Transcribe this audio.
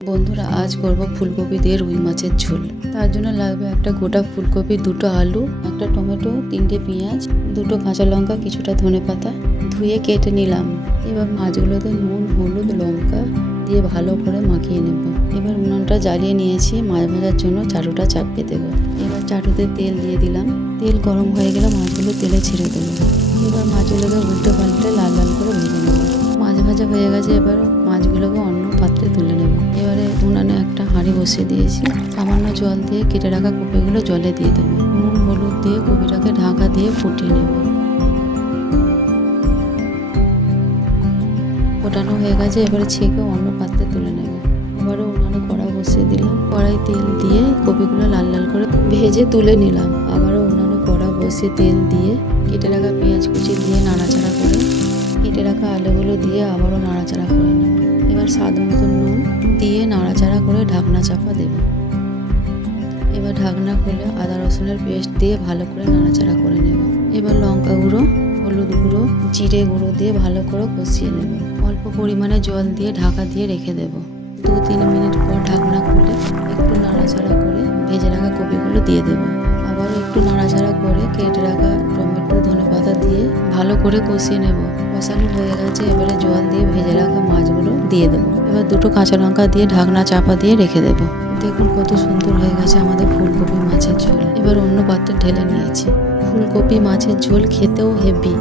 বন্ধুরা, আজ করব ফুলকপি দিয়ে রুই মাছের ঝোল। তার জন্য লাগবে একটা গোটা ফুলকপি, 2টো আলু, একটা টমেটো, 3টে পেঁয়াজ, 2টো কাঁচা লঙ্কা, কিছুটা ধনেপাতা ধুয়ে কেটে নিলাম। এবার মাছগুলোতে নুন, হলুদ, লঙ্কা দিয়ে ভালো করে মাখিয়ে নেব। এবার উনুনটা জ্বালিয়ে নিয়েছি, মাছ ভাজার জন্য চাটুটা চাপিয়ে দেবো। এবার চাটুতে তেল দিয়ে দিলাম। তেল গরম হয়ে গেলে মাছগুলো তেলে ছেড়ে দেবো। এবার মাছগুলোকে উল্টে পাল্টে লাল লাল করে ভেজে নেব। মাছ ভাজা হয়ে গেছে, এবার মাছগুলোকে অন্য পাত্রে তুলে নেব। এবারে উনানে একটা হাঁড়ি বসিয়ে দিয়েছি, সামান্য জল দিয়ে কেটে রাখা কপিগুলো জলে দিয়ে দেবো। নুন হলুদ দিয়ে কপিটাকে ঢাকা দিয়ে ফুটিয়ে নেব। ফোটানো হয়ে গেছে, এবারে ছেঁকে অন্য পাত্রে তুলে নেব। আবারও উনানে কড়াই বসিয়ে দিলাম, কড়াই তেল দিয়ে কপিগুলো লাল লাল করে ভেজে তুলে নিলাম। আবারও উনানে কড়াই বসিয়ে তেল দিয়ে কেটে রাখা পেঁয়াজ কুচি দিয়ে নাড়াচাড়া করে কেটে রাখা আলুগুলো দিয়ে আবারও নাড়াচাড়া করে নেব। এবার স্বাদ মতো নুন দিয়ে নাড়াচাড়া করে ঢাকনা চাপা দেব। এবার ঢাকনা খুলে আদা রসুনের পেস্ট দিয়ে ভালো করে নাড়াচাড়া করে নেব। এবার লঙ্কা গুঁড়ো, হলুদ গুঁড়ো, জিরে গুঁড়ো দিয়ে ভালো করে কষিয়ে নেব। অল্প পরিমাণে জল দিয়ে ঢাকা দিয়ে রেখে দেব। 2-3 মিনিট পর ঢাকনা খুলে একটু নাড়াচাড়া করে ভেজে রাখা কপিগুলো দিয়ে দেবো। আবারও একটু নাড়াচাড়া করে কেটে রাখা টমেটো, ধনেপাতা দিয়ে ভালো করে কষিয়ে নেব। কষানো হয়ে গেছে, এবারে জল দিয়ে ভেজে রাখা মাছগুলো দিয়ে দেবো। এবার 2টো কাঁচা লঙ্কা দিয়ে ঢাকনা চাপা দিয়ে রেখে দেবো। দেখুন কত সুন্দর হয়ে গেছে আমাদের ফুলকপি মাছের ঝোল। এবার অন্য পাত্রে ঢেলে নিয়েছি। ফুলকপি মাছের ঝোল খেতেও হেভি।